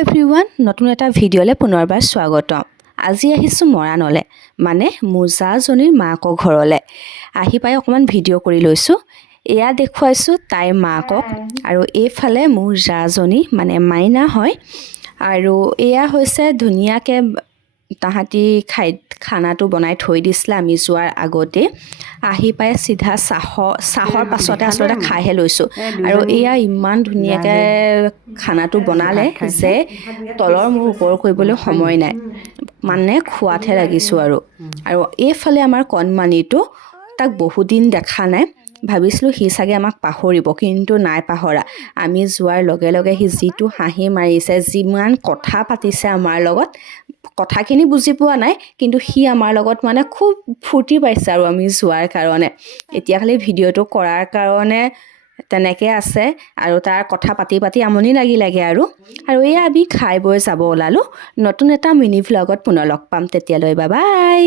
Everyone, নতুন এটা ভিডিঅ'লৈ পুনৰবাৰ স্বাগতম। আজি আহিছোঁ মৰাণলৈ, মানে মোৰ জাজনীৰ মাকৰ ঘৰলৈ। আহি পাই অকণমান ভিডিঅ' কৰি লৈছোঁ। এয়া দেখুৱাইছোঁ তাইৰ মাকক, আৰু এইফালে মোৰ জাজনী মানে মাইনা হয়। আৰু এয়া হৈছে ধুনীয়াকৈ তাহাঁতি খানাটো বনাই থৈ দিছিলে আমি যোৱাৰ আগতে। আহি পাই চিধা চাহৰ পাছতে আচলতে খাইহে লৈছোঁ। আৰু এয়া ইমান ধুনীয়াকৈ খানাটো বনালে যে তলৰ মোৰ ওপৰ কৰিবলৈ সময় নাই, মানে খোৱাতহে লাগিছোঁ। আৰু এইফালে আমাৰ কণমানিটো, তাক বহুদিন দেখা নাই। ভাবিছিলোঁ সি চাগে আমাক পাহৰিব, কিন্তু নাই পাহৰা। আমি যোৱাৰ লগে লগে সি যিটো হাঁহি মাৰিছে, যিমান কথা পাতিছে আমাৰ লগত। কথাখিনি বুজি পোৱা নাই, কিন্তু সি আমাৰ লগত মানে খুব ফূৰ্তি পাইছে আৰু আমি যোৱাৰ কাৰণে। এতিয়া খালি ভিডিঅ'টো কৰাৰ কাৰণে তেনেকৈ আছে, আৰু তাৰ কথা পাতি পাতি আমনি লাগে আৰু এয়া আমি খাই বৈ যাব ওলালোঁ। নতুন এটা মিনি ভ্লগত পুনৰ লগ পাম, তেতিয়ালৈ বাই বাই।